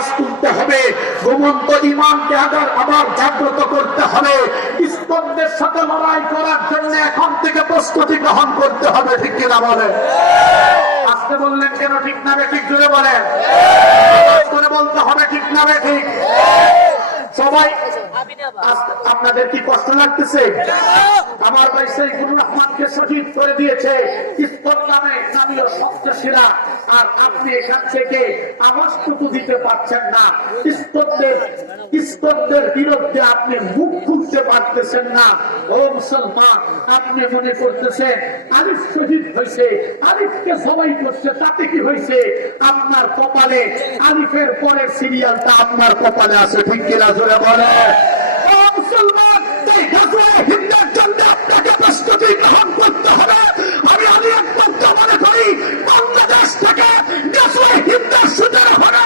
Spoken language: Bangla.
আওয়াজ তুলতে হবে, ঘুমন্ত ইমানকে আবার জাগ্রত করতে হবে। ইস্কনদের সাথে লড়াই করার জন্য এখন থেকে প্রস্তুতি গ্রহণ করতে হবে, ঠিক কিনা বলেন? আজকে বললেন কেন? ঠিক না ঠিক জোরে বলেন, করে বলতে হবে, ঠিক না ঠিক? সবাই আপনাদের কি কষ্ট লাগতেছে? আমার ভাই সাইফুর রহমানকে শহীদ করে দিয়েছে ইসকন নামে স্থানীয় সন্ত্রাসীরা, আর আপনি এখান থেকে আওয়াজটুকু দিতে পারছেন না। ইসকনদের বিরুদ্ধে আপনি মুখ খুলতে পারতেছেন না। ও মুসলমান, আপনি মনে করতেছেন আলিফ শহীদ হয়েছে, আলিফকে সবাই করছে, তাতে কি হয়েছে? আপনার কপালে আলিফের পরের সিরিয়ালটা আপনার কপালে আছে, ঠিক কিনা জোরে বলে? ও মুসলমান, এই গাজওয়ে হিন্দের জন্য আপনাকে প্রস্তুতি গ্রহণ করতে হবে। আমি একদম মনে করি বাংলাদেশ থেকে গাজওয়ে হিন্দের সূচনা হবে।